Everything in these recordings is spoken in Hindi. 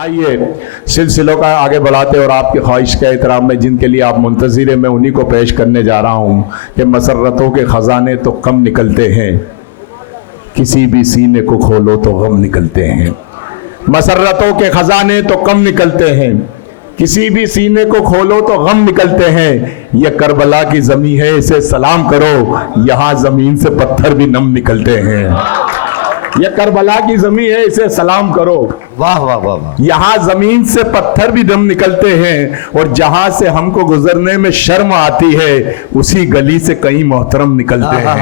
आइए सिलसिलों का आगे बढ़ाते और आपकी ख्वाहिश के एहतराम में जिनके लिए आप मुंतज़िर हैं, मैं उन्हीं को पेश करने जा रहा हूँ कि मसर्रतों के ख़जाने तो कम निकलते हैं, किसी भी सीने को खोलो तो गम निकलते हैं। मसर्रतों के ख़जाने तो कम निकलते हैं, किसी भी सीने को खोलो तो गम निकलते हैं। यह करबला की ज़मीं है, इसे सलाम करो, यहाँ ज़मीन से पत्थर भी नम निकलते हैं। यह करबला की ज़मीं है, इसे सलाम करो। वाह वाह वाह वाह। यहाँ ज़मीन से पत्थर भी दम निकलते हैं और जहाँ से हमको गुजरने में शर्म आती है, उसी गली से कई मोहतरम निकलते हैं।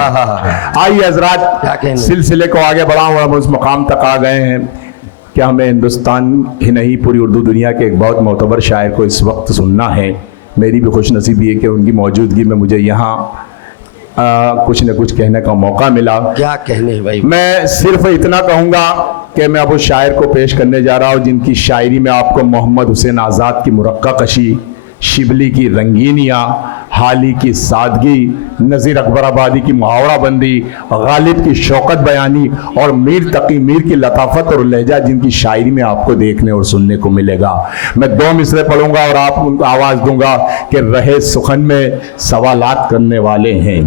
आइए हजरात, सिलसिले को आगे बढ़ाऊँ। हम उस मकाम तक आ गए हैं कि हमें हिंदुस्तान ही नहीं पूरी उर्दू दुनिया के एक बहुत मोतबर शायर को इस वक्त सुनना है। मेरी भी खुश नसीबी है कि उनकी मौजूदगी में मुझे यहाँ कुछ न कुछ कहने का मौका मिला। क्या कहने भाई। मैं सिर्फ इतना कहूँगा कि मैं अब उस शायर को पेश करने जा रहा हूँ जिनकी शायरी में आपको मोहम्मद हुसैन आज़ाद की मुरक्का कशी, शिबली की रंगीनियाँ, हाली की सादगी, नज़ीर अकबर आबादी की मुहावरा बंदी, गालिब की शौकत बयानी और मीर तकी मीर की लताफत और लहजा जिनकी शायरी में आपको देखने और सुनने को मिलेगा। मैं दो मिसरे पढ़ूंगा और आप उनको आवाज़ दूंगा कि रहे सुखन में सवालात करने वाले हैं,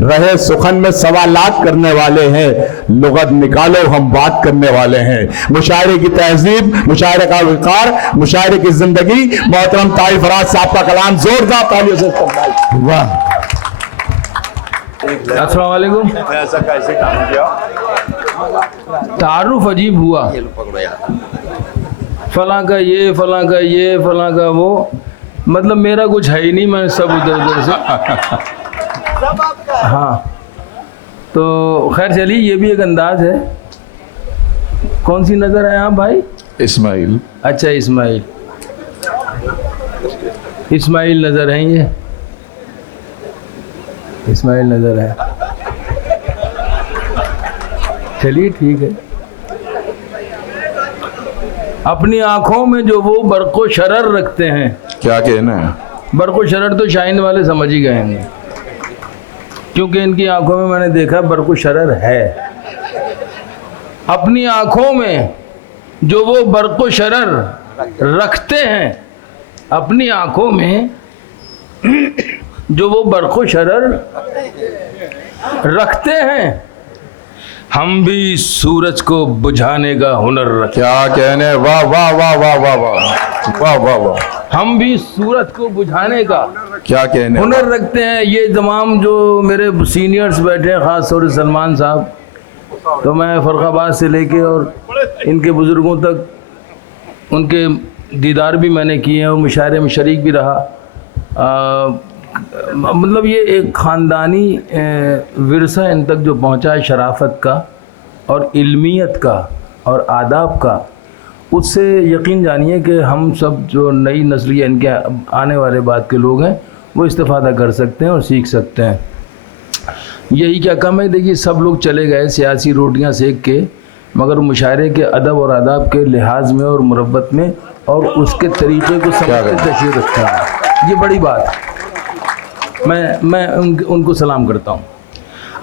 रहे सुखन में सवालात करने वाले हैं, लुगत निकालो हम बात करने वाले हैं। मुशायरे की तहजीब, मुशायरे का विकार, मुशायरे की जिंदगी, मोहतरम ताहिर फराज साहब का कलाम जोरदार तालियों से इस्तकबाल। वाह। अस्सलाम वालेकुम। ऐसा कैसे काम किया? तारुफ अजीब हुआ, फलां का ये, फलां का ये, फलां का वो, मतलब मेरा कुछ है ही नहीं, मैं सब उधर उधर से। हाँ, तो खैर चलिए, ये भी एक अंदाज है। कौन सी नज़र है आप भाई? इस्माइल। अच्छा, इस्माइल, इस्माइल नज़र है, ये इस्माइल नज़र है। चलिए ठीक है। अपनी आंखों में जो वो बरको शरर रखते हैं, क्या कहना है? बरको शरर तो शाइन वाले समझ ही गए होंगे, क्योंकि इनकी आंखों में मैंने देखा बरको शरर है। अपनी आंखों में जो वो बरको शरर रखते हैं, अपनी आंखों में जो वो बरको शरर रखते हैं, हम भी सूरज को बुझाने का हुनर रखते। क्या कहने, वाह वाह वाह वाह वाह वाह वाह वाह वाह। हम भी सूरज को बुझाने का क्या कहने, हुनर रखते हैं। ये तमाम जो मेरे सीनियर्स बैठे हैं, ख़ास तौर से सलमान साहब, तो मैं फ़र्रुखाबाद से लेके और इनके बुज़ुर्गों तक उनके दीदार भी मैंने किए हैं और मुशायरे में शरीक भी रहा। मतलब ये एक ख़ानदानी विरसा इन तक जो पहुंचा है, शराफत का और इल्मियत का और आदाब का, उससे यकीन जानिए कि हम सब जो नई नस्ल या इनके आने वाले बाद के लोग हैं, वो इस्तेफ़ादा कर सकते हैं और सीख सकते हैं। यही क्या कम है। देखिए, सब लोग चले गए सियासी रोटियां सेक के, मगर मुशायरे के अदब और आदाब के लिहाज में और मुरब्बत में और उसके तरीक़े को समझते तशरीफ़ रखता है। ये बड़ी बात है। मैं उनको सलाम करता हूँ।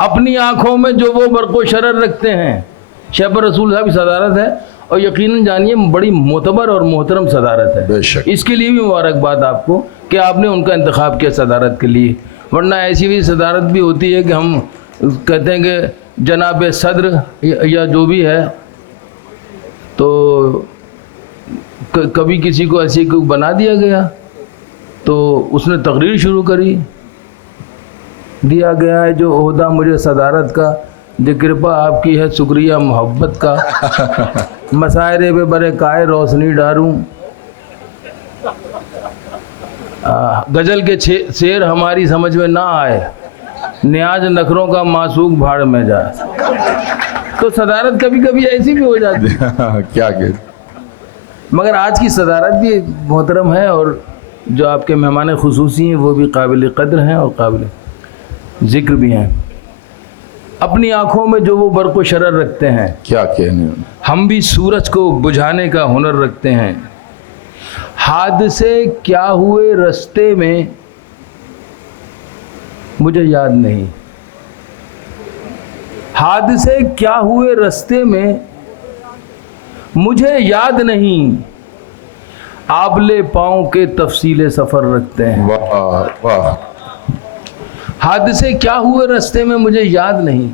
अपनी आँखों में जो वो बरको शरर रखते हैं, शहबर रसूल साहब की सदारत है और यकीनन जानिए बड़ी मोतबर और मोहतरम सदारत है। बेशक। इसके लिए भी मुबारकबाद आपको कि आपने उनका इंतखाब किया सदारत के लिए, वरना ऐसी भी सदारत भी होती है कि हम कहते हैं कि जनाब सदर या जो भी है, तो कभी किसी को ऐसे को बना दिया गया तो उसने तकरीर शुरू करी, दिया गया है जो ओहदा मुझे सदारत का, जो कृपा आपकी है शुक्रिया मोहब्बत का, मसायरे पे बड़े काय रोशनी डारूं, गज़ल के शेर हमारी समझ में ना आए, न्याज नखरों का मासूक भाड़ में जाए। तो सदारत कभी कभी ऐसी भी हो जाती है। क्या कहते, मगर आज की सदारत भी मोहतरम है और जो आपके मेहमान खुसूसी हैं वो भी काबिल कद्र हैं और काबिल ज़िक्र भी हैं। अपनी आँखों में जो वो बरको शरर रखते हैं, क्या कहने, हम भी सूरज को बुझाने का हुनर रखते हैं। हादसे क्या हुए रास्ते में मुझे याद नहीं, हादसे क्या हुए रास्ते में मुझे याद नहीं, आबले पाँव के तफसीले सफ़र रखते हैं। वाह वाह। हादसे क्या हुए रास्ते में मुझे याद नहीं,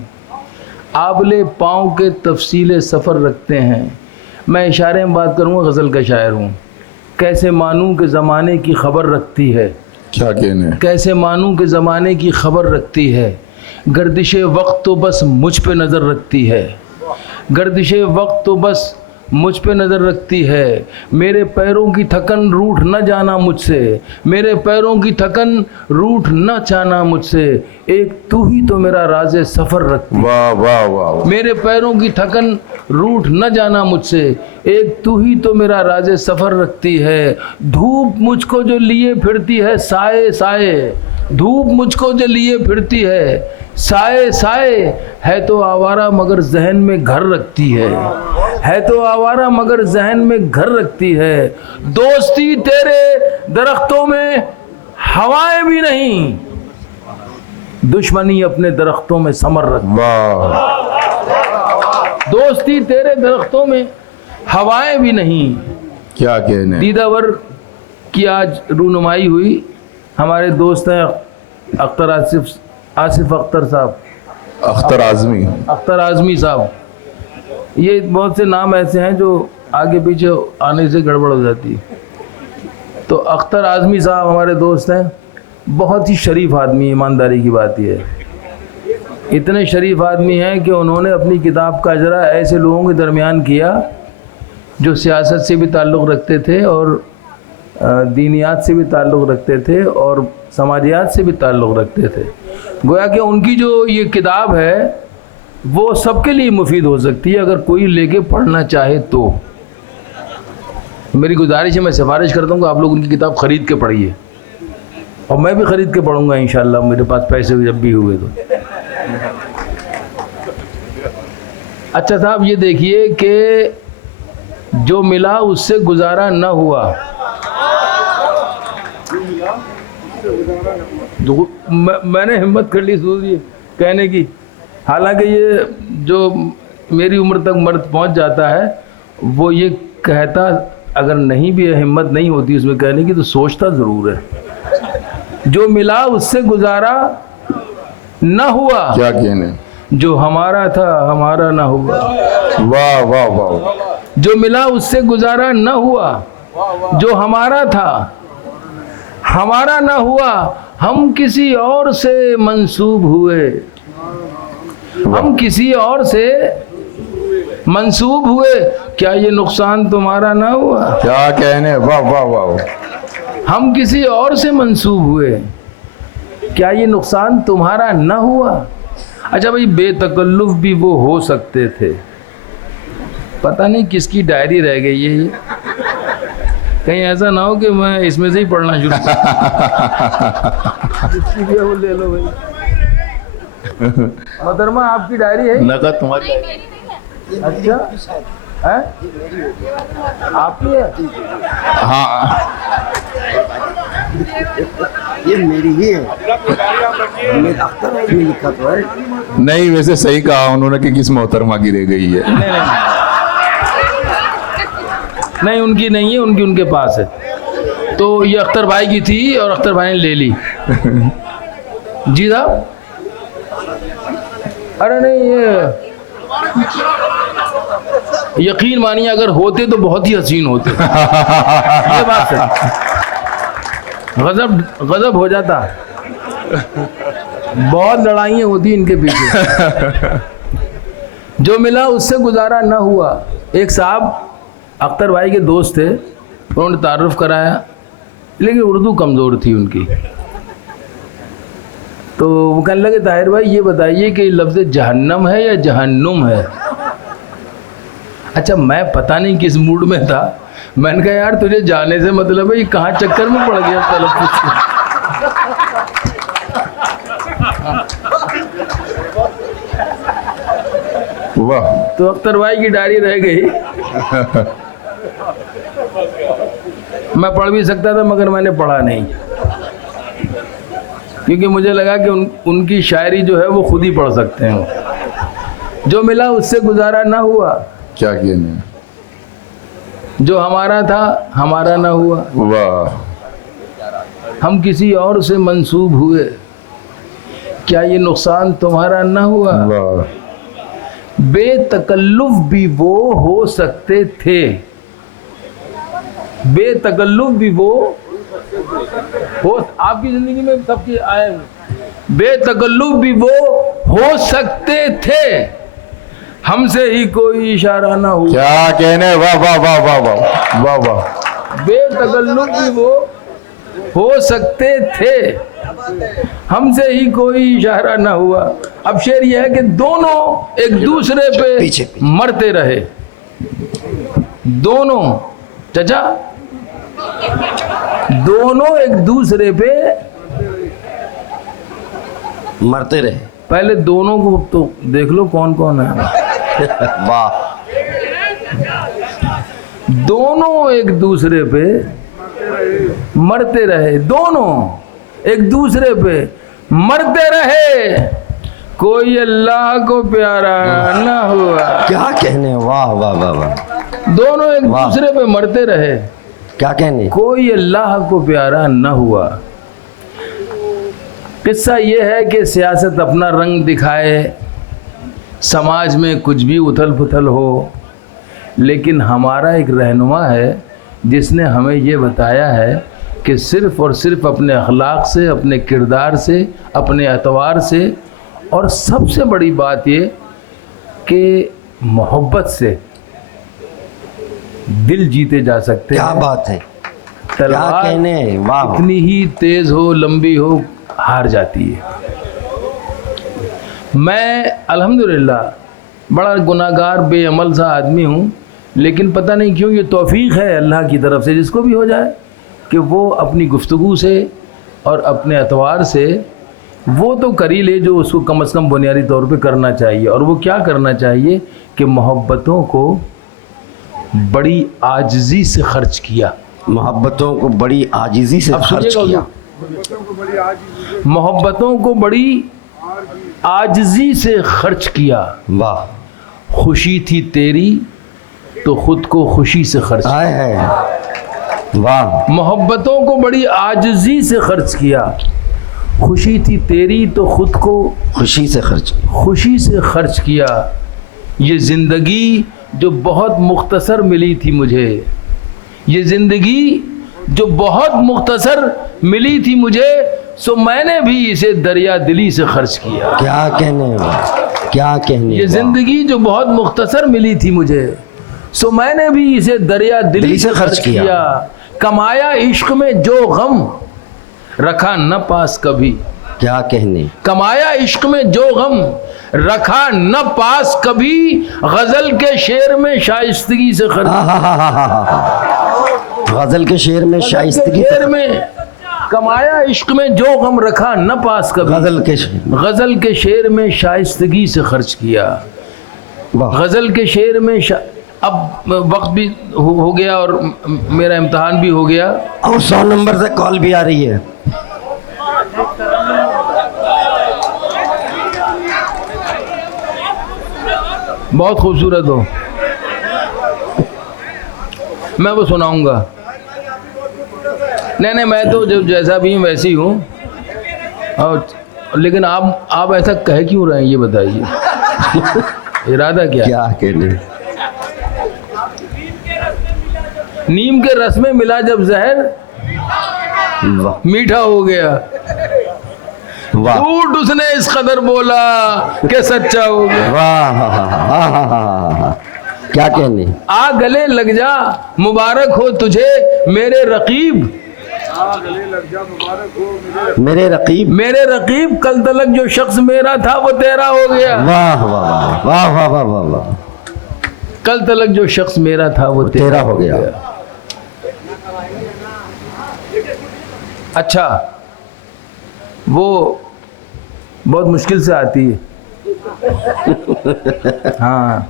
आबले पाँव के तफसीले सफ़र रखते हैं। मैं इशारे में बात करूँगा, गज़ल का शायर हूँ। कैसे मानूं कि ज़माने की खबर रखती है, क्या कहने, कैसे मानूं कि ज़माने की खबर रखती है। गर्दिशे वक्त तो बस मुझ पे नज़र रखती है, गर्दिशे वक्त तो बस मुझ पे नज़र रखती है। मेरे पैरों की थकन रूठ न जाना मुझसे, मेरे पैरों की थकन रूठ न जाना मुझसे। एक तू ही तो मेरा राज़े सफ़र रखती है। वाह वाह वाह। मेरे पैरों की थकन रूठ न जाना मुझसे, एक तू ही तो मेरा राज़े सफ़र रखती है। धूप मुझको जो लिए फिरती है साए साए, धूप मुझको जो लिए फिरती है साए साए। है तो आवारा मगर जहन में घर रखती है तो आवारा मगर जहन में घर रखती है। दोस्ती तेरे दरख्तों में हवाएं भी नहीं, दुश्मनी अपने दरख्तों में समर रखती। वाह। दोस्ती तेरे दरख्तों में हवाएं भी नहीं। क्या कहने। दीदावर की आज रूनुमाई हुई। हमारे दोस्त हैं अख्तर आसिफ अख्तर साहब, अख्तर आज़मी, अख्तर आज़मी साहब। ये बहुत से नाम ऐसे हैं जो आगे पीछे आने से गड़बड़ हो जाती है। तो अख्तर आज़मी साहब हमारे दोस्त हैं, बहुत ही शरीफ आदमी। ईमानदारी की बात यह है, इतने शरीफ आदमी हैं कि उन्होंने अपनी किताब का अजरा ऐसे लोगों के दरमियान किया जो सियासत से भी ताल्लुक़ रखते थे और दीनियात से भी ताल्लुक़ रखते थे और समाजियात से भी ताल्लुक़ रखते थे। गोया कि उनकी जो ये किताब है वो सबके लिए मुफीद हो सकती है अगर कोई लेके पढ़ना चाहे तो। मेरी गुजारिश है, मैं सिफारिश करता हूँ कि आप लोग उनकी किताब ख़रीद के पढ़िए, और मैं भी ख़रीद के पढ़ूँगा इंशाअल्लाह, मेरे पास पैसे जब भी हुए तो। अच्छा साहब, ये देखिए कि जो मिला उससे गुजारा न हुआ। मैंने हिम्मत कर ली सोचिए कहने की, हालांकि ये जो मेरी उम्र तक मर्द पहुंच जाता है वो ये कहता, अगर नहीं भी हिम्मत नहीं होती उसमें कहने की तो सोचता ज़रूर है। जो मिला उससे गुजारा न हुआ, क्या कहने। जो हमारा था हमारा ना हुआ। वाह वाह वाह। जो मिला उससे गुजारा न हुआ, जो हमारा था हमारा ना हुआ। हम किसी और से मंसूब हुए, हम किसी और से मंसूब हुए। क्या ये नुकसान तुम्हारा ना हुआ। क्या कहने। वाह वाह वाह। हम किसी और से मंसूब हुए, क्या ये नुकसान तुम्हारा ना हुआ। अच्छा भाई, बेतकल्लुफ भी वो हो सकते थे। पता नहीं किसकी डायरी रह गई है ये, कहीं ऐसा ना हो कि मैं इसमें से ही पढ़ना शुरू जिसकी भी है वो ले लो भाई। मोहतरमा आपकी डायरी है? नकद तुम्हारी। अच्छा है, आपकी है? हाँ ये मेरी ही है, मेरा अख्तर है, ये लिखा तो है। नहीं, वैसे सही कहा उन्होंने कि किस मोहतरमा की रह गई है। नहीं उनकी नहीं है, उनकी उनके पास है। तो ये अख्तर भाई की थी और अख्तर भाई ने ले ली। जी साहब, अरे नहीं, ये यकीन मानिए अगर होते तो बहुत ही हसीन होते। ये बात है, गजब हो जाता। बहुत लड़ाइयाँ होती इनके पीछे। जो मिला उससे गुजारा न हुआ। एक साहब अख्तर भाई के दोस्त थे, उन्होंने तारुफ कराया, लेकिन उर्दू कमज़ोर थी उनकी। तो वो कहने लगे, ताहिर भाई ये बताइए कि लफ्ज़ जहन्नम है या जहन्नुम है। अच्छा, मैं पता नहीं किस मूड में था, मैंने कहा यार तुझे जाने से मतलब है, ये कहाँ चक्कर में पड़ गया तलफ़्फ़ुज़। वाह। तो अख्तर भाई की डायरी रह गई। मैं पढ़ भी सकता था मगर मैंने पढ़ा नहीं, क्योंकि मुझे लगा कि उनकी शायरी जो है वो खुद ही पढ़ सकते हैं। जो मिला उससे गुजारा ना हुआ। क्या कहने। जो हमारा था हमारा ना हुआ, वाह हम किसी और से मंसूब हुए, क्या ये नुकसान तुम्हारा ना हुआ। वाह बेतकल्लुफ भी वो हो सकते थे, बेतकल्लुफ भी वो हो, आपकी जिंदगी में सबके आए, बेतकल्लुफ भी वो हो सकते थे, हमसे ही कोई इशारा ना हुआ। क्या कहने, वाह वाह वाह वाह वाह वाह वाह। बेतकल्लुफ भी वो हो सकते थे, हमसे ही कोई इशारा ना हुआ। अब शेर यह है कि दोनों एक दूसरे पे मरते रहे, दोनों चाचा दोनों एक दूसरे पे मरते रहे। पहले दोनों को तो देख लो कौन कौन है। वाह। दोनों एक दूसरे पे मरते रहे, दोनों एक दूसरे पे मरते रहे, कोई अल्लाह को प्यारा ना हुआ। क्या कहने, वाह वाह वाह वाह। दोनों एक वाह। दूसरे पे मरते रहे, क्या कहने, कोई अल्लाह को प्यारा न हुआ। किस्सा ये है कि सियासत अपना रंग दिखाए, समाज में कुछ भी उथल पुथल हो, लेकिन हमारा एक रहनुमा है जिसने हमें ये बताया है कि सिर्फ़ और सिर्फ अपने अखलाक से, अपने किरदार से, अपने एतवार से, और सबसे बड़ी बात ये कि मोहब्बत से दिल जीते जा सकते क्या हैं। बात है, क्या तलवार कहने, वाह। कितनी ही तेज हो, लंबी हो, हार जाती है। मैं अल्हम्दुलिल्लाह बड़ा गुनाहगार बेअमल सा आदमी हूँ, लेकिन पता नहीं क्यों ये तौफीक है अल्लाह की तरफ से, जिसको भी हो जाए, कि वो अपनी गुफ्तगू से और अपने एतवार से वो तो कर ही ले जो उसको कम से कम बुनियादी तौर पे करना चाहिए। और वो क्या करना चाहिए कि मोहब्बतों को बड़ी आजिज़ी से खर्च किया। मोहब्बतों को बड़ी आजिज़ी से अब खर्च सुनिएगा, किया। मोहब्बतों को बड़ी आजिज़ी से खर्च किया। वाह। खुशी थी तेरी तो खुद को खुशी से खर्च किया। आए है, वाह। मोहब्बतों को बड़ी आजिज़ी से खर्च किया, खुशी थी तेरी तो खुद को खुशी से खर्च किया। खुशी से खर्च किया। ये ज़िंदगी जो बहुत मुख्तसर मिली थी मुझे, ये ज़िंदगी जो बहुत मुख्तसर मिली थी मुझे, सो मैंने भी इसे दरिया दिली से खर्च किया। क्या कहने, वाह। क्या कहने, ये वाह। ज़िंदगी जो बहुत मुख्तसर मिली थी मुझे, सो मैंने भी इसे दरिया दिली से खर्च किया। कमाया इश्क में जो गम, रखा न पास कभी। क्या कहने, कमाया इश्क में जो गम, रखा न पास कभी। गजल के शेर में शाइस्तगी से खर्च, गजल के शेर में शाइस्तगी शेर में कमाया इश्क में जो गम, रखा न पास कभी। गजल के शेर में शाइस्तगी से खर्च किया। वाह। गजल के शेर में अब वक्त भी हो गया और मेरा इम्तिहान भी हो गया। और 100 नंबर से कॉल भी आ रही है। बहुत खूबसूरत हो, मैं वो सुनाऊंगा। नहीं, मैं तो जब जैसा भी हूँ वैसी हूँ। और लेकिन आप ऐसा कह क्यों रहे हैं ये बताइए, इरादा क्या है? क्या कहने, नीम के रस में मिला जब जहर, वाह मीठा हो गया। वाह झूठ उसने इस कदर बोला कि सच्चा हो गया। वाह। क्या कहने, आ गले लग जा मुबारक हो तुझे मेरे रकीब, मेरे रकीब। मेरे रकीब, कल तलक जो शख्स मेरा था वो तेरा हो गया। वाह वाह वाह वाह वाह वाह वाह। कल तलक जो शख्स मेरा था वो तेरा हो गया। अच्छा, वो बहुत मुश्किल से आती है। हाँ,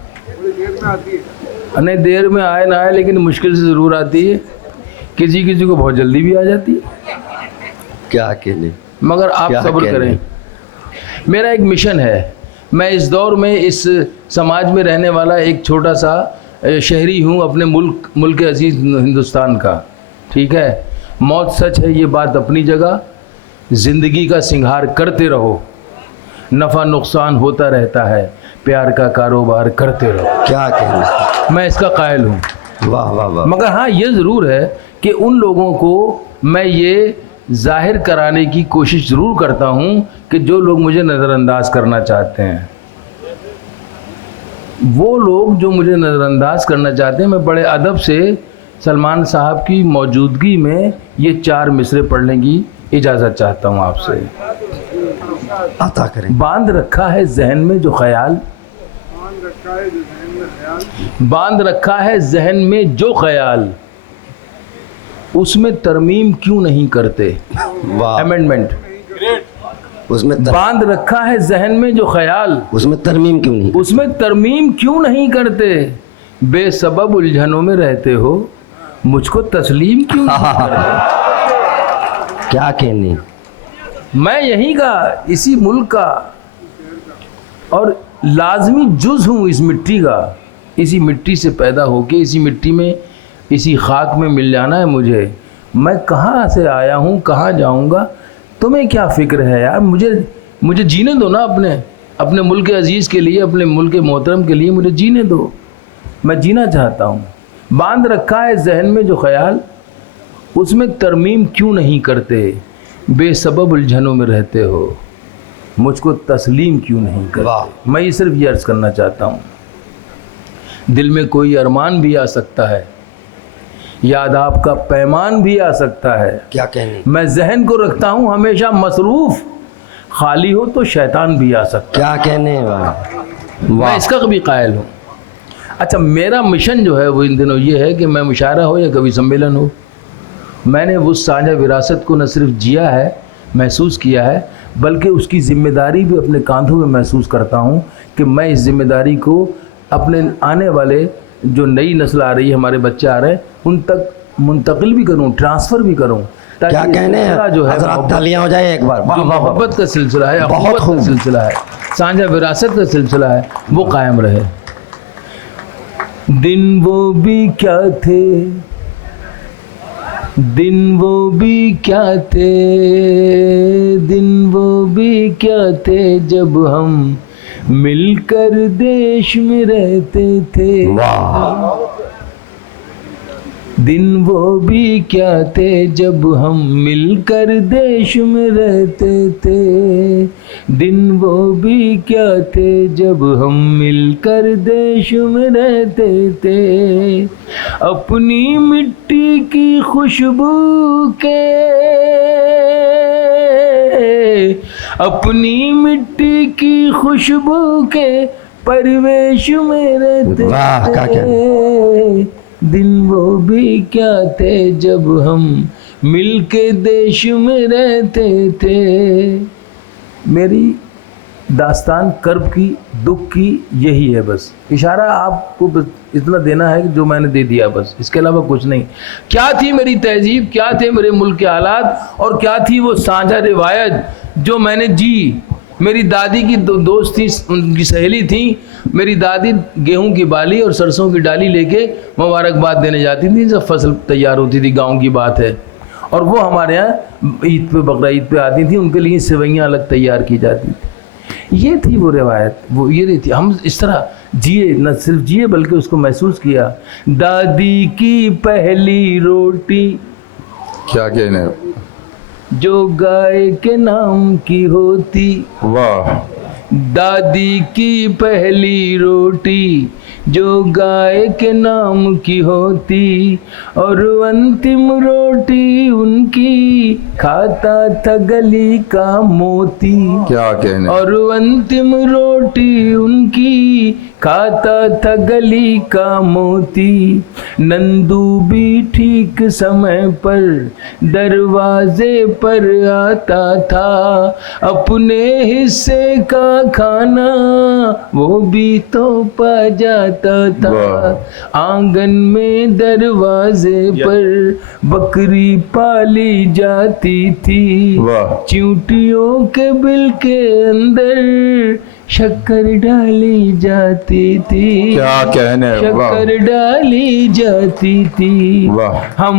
नहीं देर में आए ना आए, लेकिन मुश्किल से ज़रूर आती है। किसी किसी को बहुत जल्दी भी आ जाती है। क्या कहने, मगर आप क्या सब्र कहने? करें। मेरा एक मिशन है, मैं इस दौर में इस समाज में रहने वाला एक छोटा सा शहरी हूँ अपने मुल्क अजीज़ हिंदुस्तान का, ठीक है। मौत सच है ये बात अपनी जगह, ज़िंदगी का सिंगार करते रहो, नफ़ा नुकसान होता रहता है, प्यार का कारोबार करते रहो। क्या कहना, मैं इसका कायल हूँ। वाह वाह वाह। मगर हाँ ये ज़रूर है कि उन लोगों को मैं ये जाहिर कराने की कोशिश ज़रूर करता हूँ कि जो लोग मुझे नज़रअंदाज करना चाहते हैं, वो लोग जो मुझे नज़रअंदाज करना चाहते हैं, मैं बड़े अदब से सलमान साहब की मौजूदगी में ये 4 मिसरे पढ़ने की इजाज़त चाहता हूँ आपसे। अता करें। बांध रखा है जहन में जो ख्याल, बांध रखा है जहन में जो ख्याल, उसमें तरमीम क्यों नहीं करते। वाह। अमेंडमेंट। उसमें बांध रखा है जहन में जो ख्याल, उसमें तरमीम क्यों नहीं, उसमें तरमीम क्यों नहीं करते। बेसबब उलझनों में रहते हो, मुझको तस्लीम क्यों नहीं करते। क्या कहने। मैं यहीं का, इसी मुल्क का और लाजमी जुज़ हूँ इस मिट्टी का। इसी मिट्टी से पैदा होके इसी मिट्टी में, इसी खाक में मिल जाना है मुझे। मैं कहाँ से आया हूँ, कहाँ जाऊँगा, तुम्हें क्या फ़िक्र है यार। मुझे जीने दो ना, अपने मुल्क अज़ीज़ के लिए, अपने मुल्क मोहतरम के लिए मुझे जीने दो। मैं जीना चाहता हूँ। बांध रखा है जहन में जो ख्याल, उसमें तरमीम क्यों नहीं करते। बेसबब उलझनों में रहते हो, मुझको तस्लीम क्यों नहीं करते। मैं ये सिर्फ ये अर्ज़ करना चाहता हूँ, दिल में कोई अरमान भी आ सकता है, याद आपका पैमान भी आ सकता है। क्या कहने। मैं जहन को रखता हूँ हमेशा मसरूफ़, खाली हो तो शैतान भी आ सकता है। क्या कहने। वाह। मैं इसका कभी कायल हूँ। अच्छा, मेरा मिशन जो है वो इन दिनों ये है कि मैं मुशायरा हो या कवि सम्मेलन हो, मैंने वो साझा विरासत को न सिर्फ जिया है, महसूस किया है, बल्कि उसकी ज़िम्मेदारी भी अपने कांधों में महसूस करता हूँ कि मैं इस ज़िम्मेदारी को अपने आने वाले जो नई नस्ल आ रही है, हमारे बच्चे आ रहे हैं, उन तक मुंतकिल भी करूँ, ट्रांसफ़र भी करूँ, ताकि क्या कहने हैं जो है तालियां हो जाए एक बार। जो मोहब्बत का सिलसिला है, अख़ुवत का सिलसिला है, साझा विरासत का सिलसिला है, वो कायम रहे। दिन वो भी क्या थे, दिन वो भी क्या थे, दिन वो भी क्या थे, जब हम मिलकर देश में रहते थे। वाह। दिन वो भी क्या थे, जब हम मिलकर देश में रहते थे। दिन वो भी क्या थे, जब हम मिलकर देश में रहते थे। अपनी मिट्टी की खुशबू के, अपनी मिट्टी की खुशबू के परवेश में रहते थे। दिन वो भी क्या थे, जब हम मिलके देश में रहते थे। मेरी दास्तान कर्ब की, दुख की यही है। बस इशारा आपको बस इतना देना है कि जो मैंने दे दिया, बस इसके अलावा कुछ नहीं। क्या थी मेरी तहजीब, क्या थे मेरे मुल्क के हालात, और क्या थी वो साझा रिवायत जो मैंने जी। मेरी दादी की दोस्त थी, उनकी सहेली थी। मेरी दादी गेहूं की बाली और सरसों की डाली लेके मुबारकबाद देने जाती थी जब फसल तैयार होती थी, गांव की बात है। और वो हमारे यहाँ ईद पे, बकरा ईद पे आती थी, उनके लिए सेवइयाँ अलग तैयार की जाती थी। ये थी वो रिवायत, वो ये थी। हम इस तरह जिए, न सिर्फ जिए बल्कि उसको महसूस किया। दादी की पहली रोटी, क्या कहने, जो गाय के नाम की होती। वाह। दादी की पहली रोटी जो गाय के नाम की होती, और अंतिम रोटी उनकी खाता था गली का मोती। क्या कहने। और अंतिम रोटी उनकी खाता था गली का मोती। नंदू भी ठीक समय पर दरवाजे पर आता था, अपने हिस्से का खाना वो भी तो पा जाता था। आंगन में दरवाजे पर बकरी पाली जाती थी, चींटियों के बिल के अंदर शक्कर डाली जाती थी, क्या कहने, वाह शक्कर डाली जाती थी। वाह। हम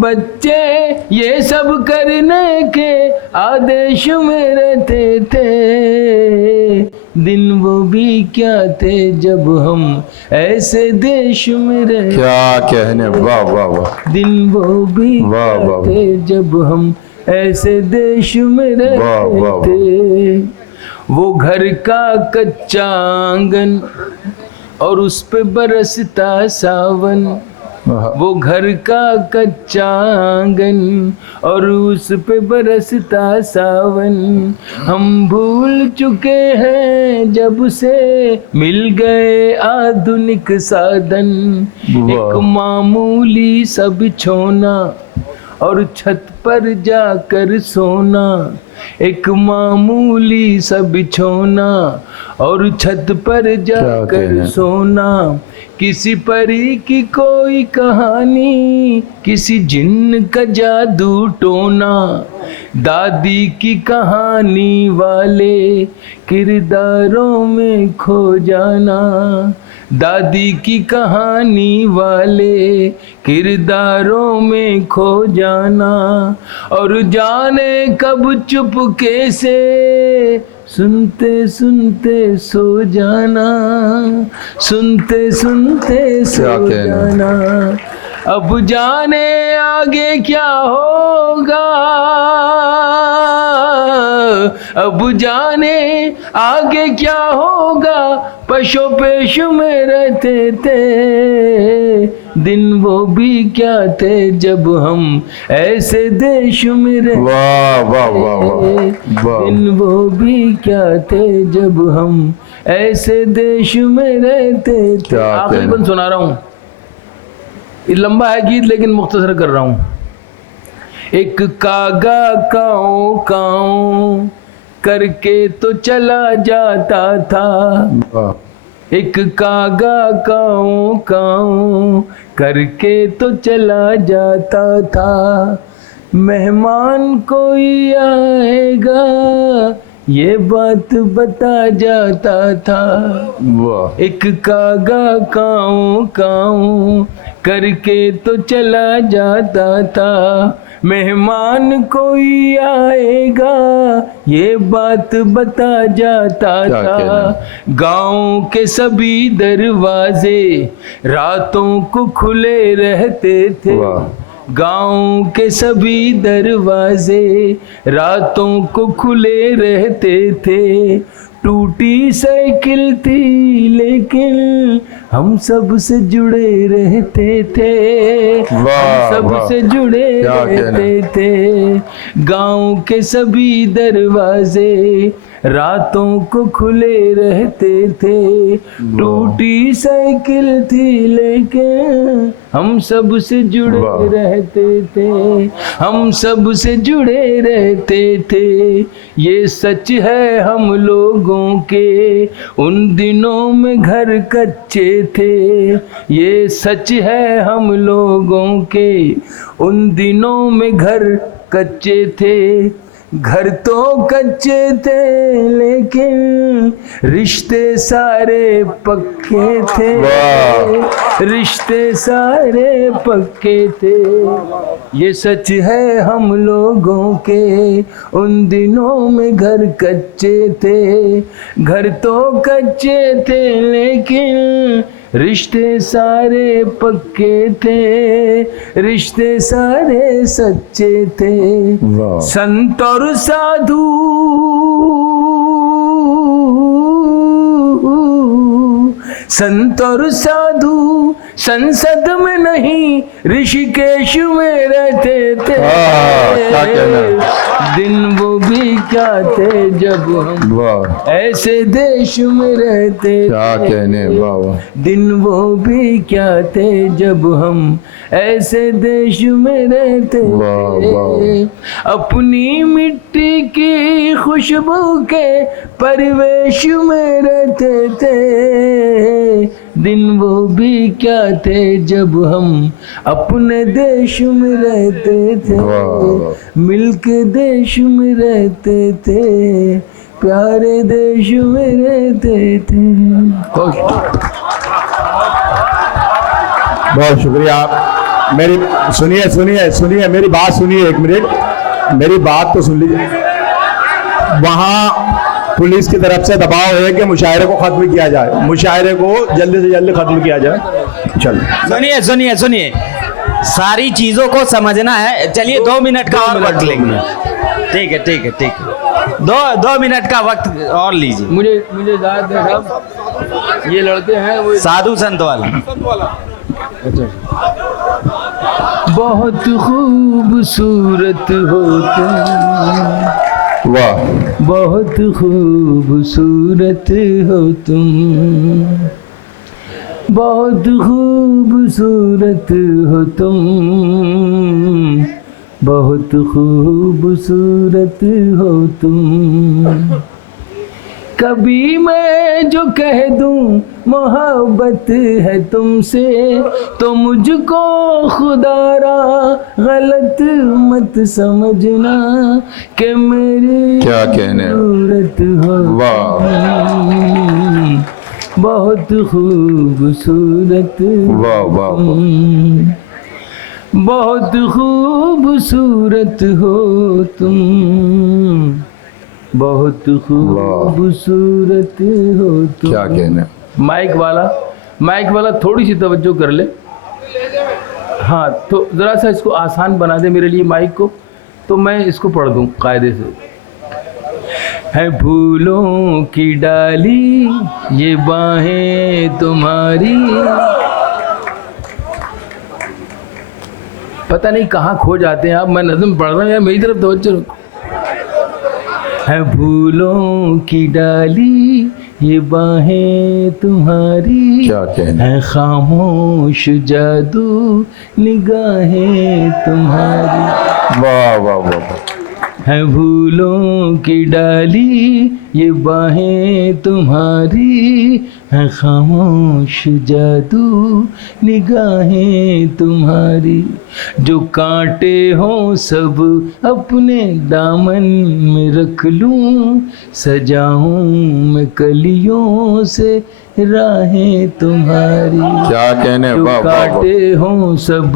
बच्चे ये सब करने के आदेश में रहते थे। दिन वो भी क्या थे जब हम ऐसे देश में रहते। क्या कहने, वाह वाह वाह। दिन वो भी वाह, क्या वाह, थे जब हम ऐसे देश में वाह, वाह, वाह। रहते थे। वो घर का कच्चा आंगन और उस पे बरसता सावन, वो घर का कच्चा आंगन और उस पे बरसता सावन। हम भूल चुके हैं जब से मिल गए आधुनिक साधन। एक मामूली सा बिछोना और छत पर जाकर सोना, एक मामूली सा बिछोना और छत पर जाकर सोना। किसी परी की कोई कहानी, किसी जिन्न का जादू टोना, दादी की कहानी वाले किरदारों में खो जाना, दादी की कहानी वाले किरदारों में खो जाना। और जाने कब चुपके से सुनते सुनते सो जाना, सुनते सुनते सो जाना। अब जाने आगे क्या होगा, अब जाने आगे क्या होगा, पशु पेश में रहते थे। दिन वो भी क्या थे जब हम ऐसे देश में रहते। वाह वाह वाह वाह। दिन वो भी क्या थे जब हम ऐसे देश में रहते थे। आखिरी बंद सुना रहा हूँ, ये लंबा है गीत लेकिन मुख्तसर कर रहा हूँ। एक कागा काऊ काऊ करके तो चला जाता था, एक कागा काऊ काऊ करके तो चला जाता था। मेहमान कोई आएगा ये बात बता जाता था। एक कागा काऊ काऊ करके तो चला जाता था। मेहमान कोई आएगा ये बात बता जाता था। गाँव के सभी दरवाजे रातों को खुले रहते थे, गाँव के सभी दरवाजे रातों को खुले रहते थे। टूटी साइकिल थी लेकिन हम सब से जुड़े रहते थे, हम सब से जुड़े रहते थे। गाँव के सभी दरवाजे रातों को खुले रहते थे। टूटी साइकिल थी लेकिन हम सब से जुड़े रहते थे, हम सब से जुड़े रहते थे। ये सच है हम लोगों के उन दिनों में घर कच्चे थे, ये सच है हम लोगों के उन दिनों में घर कच्चे थे। घर तो कच्चे थे लेकिन रिश्ते सारे पक्के थे, रिश्ते सारे पक्के थे। ये सच है हम लोगों के उन दिनों में घर कच्चे थे। घर तो कच्चे थे लेकिन रिश्ते सारे पक्के थे, रिश्ते सारे सच्चे थे। संत और साधु संत और साधु संसद में नहीं ऋषिकेश में रहते थे। दिन वो भी क्या थे जब हम ऐसे देश में रहते थे। दिन वो भी क्या थे जब हम ऐसे देश में रहते थे। अपनी मिट्टी की खुशबू के परिवेश में रहते थे। दिन वो भी क्या थे जब हम अपने देश में रहते थे, मिलके देश में रहते थे, प्यारे देश में रहते थे। बहुत शुक्रिया। मेरी सुनिए सुनिए सुनिए, मेरी बात सुनिए, एक मिनट मेरी बात तो सुन लीजिए। वहाँ पुलिस की तरफ से दबाव है कि मुशायरे को खत्म किया जाए, मुशायरे को जल्दी से जल्दी खत्म किया जाए। चलो सुनिए सुनिए सुनिए, सारी चीजों को समझना है। चलिए 2 मिनट का और वक्त लेंगे। ठीक है ठीक है ठीक है, 2 मिनट का वक्त और लीजिए। मुझे याद है साहब, ये लड़के हैं वो साधु संत वाला। बहुत खूबसूरत हो तुम, वाह, बहुत खूबसूरत हो तुम, बहुत खूबसूरत हो तुम, बहुत खूबसूरत हो तुम। कभी मैं जो कह दूं मोहब्बत है तुमसे, तो मुझको खुदारा गलत मत समझना कि मेरी क्या कहने, सूरत हो। वाह बहुत खूबसूरत, वाह वाह वाह। बहुत खूबसूरत हो तुम, बहुत खूबसूरत हो तुम। क्या कहने। माइक वाला थोड़ी सी तवज्जो कर ले। हाँ, तो ज़रा सा इसको आसान बना दे मेरे लिए माइक को, तो मैं इसको पढ़ दूँ कायदे से। है फूलों की डाली ये बाहें तुम्हारी, पता नहीं कहाँ खो जाते हैं आप। मैं नज़्म पढ़ रहा हूँ यार, मेरी तरफ तवज्जो रखो। है फूलों की डाली ये बाहें तुम्हारी, क्या कहने। है खामोश जादू निगाहें तुम्हारी। वाह वाह वाह। है फूलों की डाली ये बाहें तुम्हारी, है खामोश जादू निगाहें तुम्हारी। जो कांटे हों सब अपने दामन में रख लूं, सजाऊं मैं कलियों से राहें तुम्हारी। क्या कहने। जो वाह वाह वाह। कांटे हों सब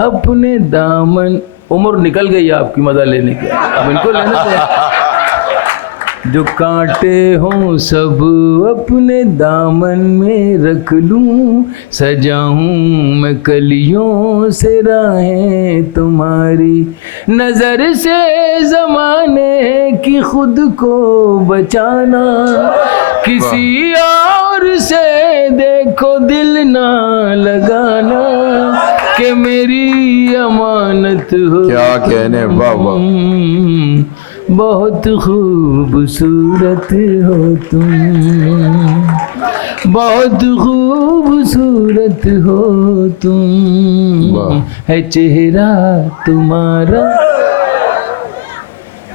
अपने दामन, उम्र निकल गई आपकी मजा लेने की, अब इनको लेने दो। जो कांटे हों सब अपने दामन में रख लूं, सजाऊं मैं कलियों से राहें तुम्हारी। नजर से जमाने की खुद को बचाना, किसी और से देखो दिल ना लगाना कि मेरी अमानत हो। क्या कहने। वाह वाह। बहुत खूबसूरत हो तुम, बहुत खूबसूरत हो तुम। वाह। है चेहरा तुम्हारा,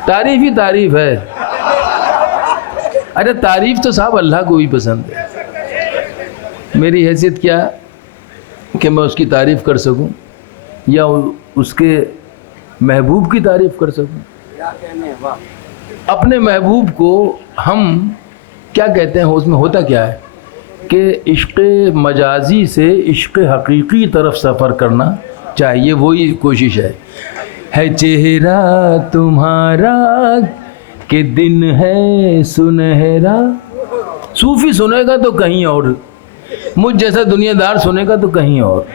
तारीफ ही तारीफ है। अरे तारीफ तो साहब अल्लाह को भी पसंद है। मेरी हैसियत क्या कि मैं उसकी तारीफ कर सकूं या उसके महबूब की तारीफ कर सकूं। अपने महबूब को हम क्या कहते हैं, उसमें होता क्या है कि इश्क़ मजाजी से इश्क़ हकीकी तरफ सफ़र करना चाहिए, वही कोशिश है चेहरा तुम्हारा कि दिन है सुनहरा। सूफ़ी सुनेगा तो कहीं और, मुझ जैसा दुनियादार सुनेगा तो कहीं और।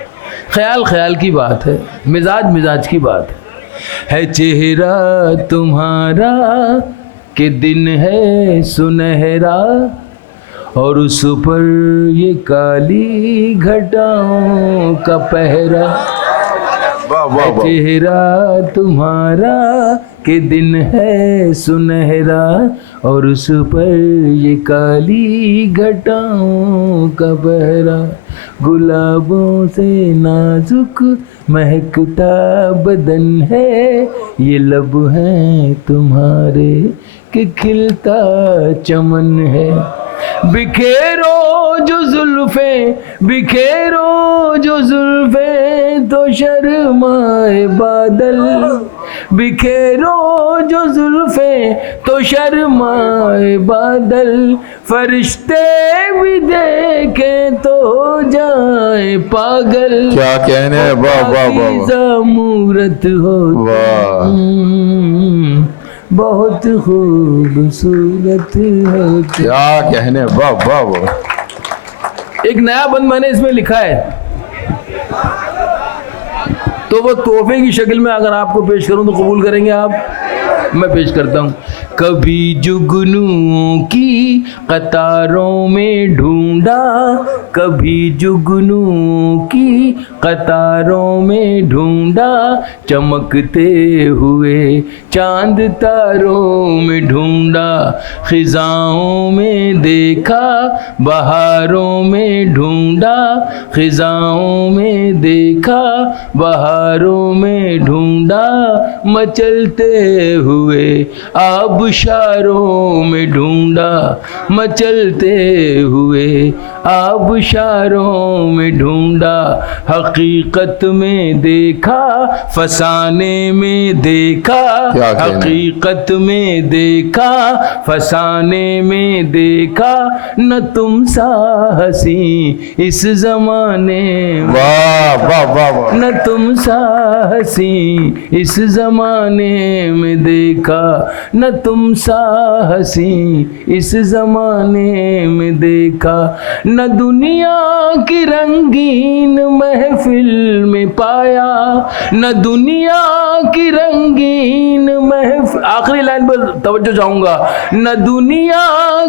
ख्याल ख्याल की बात है, मिजाज मिजाज की बात है चेहरा तुम्हारा कि दिन है सुनहरा, और उस पर ये काली घटाओं का पहरा। वाह वाह वाह। चेहरा तुम्हारा कि दिन है सुनहरा, और उस पर ये काली घटाओं का बहरा। गुलाबों से नाजुक महकता बदन है, ये लब हैं तुम्हारे कि खिलता चमन है। बिखेरो जो जुल्फें, बिखेरो जो जुल्फें तो शर्माए बादल, बिखेरो जो जुल्फे तो शर्माए बादल, फरिश्ते भी देखे तो हो जाए पागल। क्या कहने हैं, वाह वाह वाह वाह मूरत हो वाह। बहुत खूबसूरत हो। क्या कहने, वाह वाह वाह। एक नया बंद मैंने इसमें लिखा है, तो वो तोहफे की शक्ल में अगर आपको पेश करूं तो कबूल करेंगे आप? मैं पेश करता हूं। कभी जुगनुओं की कतारों में ढूंढा, कभी जुगनुओं की कतारों में ढूंढा, चमकते हुए चांद तारों में ढूंढा, खिजाओं में देखा, बहारों में ढूंढा, खिजाओं में देखा, बहारों में ढूंढा, मचलते हुए आबशारों में ढूंढा, मचलते हुए आबशारों में ढूंढा, हकीकत में देखा, फसाने में देखा, क्या कहना? हकीकत में देखा, फसाने में देखा, न तुम सा हसी इस जमाने में, वाह वाह वाह वाह। न तुम सा हसी इस जमाने में देखा, न तुम सा हसी इस जमाने में देखा, न दुनिया की रंगीन महफिल में पाया, न दुनिया की रंगीन महफिल, आखिरी लाइन पर तवज्जो चाहूंगा, न दुनिया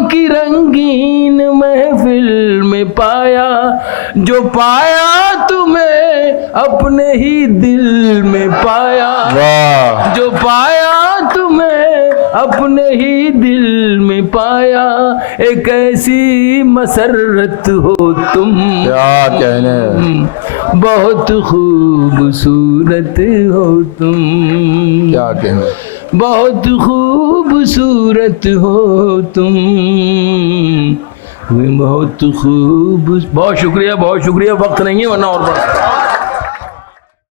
की रंगीन महफिल में पाया, जो पाया तुम्हें अपने ही दिल में पाया, वाह। जो पाया तुम्हें अपने ही दिल में पाया, एक ऐसी मसरत हो तुम, क्या कहने हैं, बहुत खूबसूरत हो तुम, क्या कहने। बहुत खूबसूरत हो तुम, बहुत खूब। बहुत शुक्रिया, बहुत शुक्रिया। वक्त नहीं है वरना और बात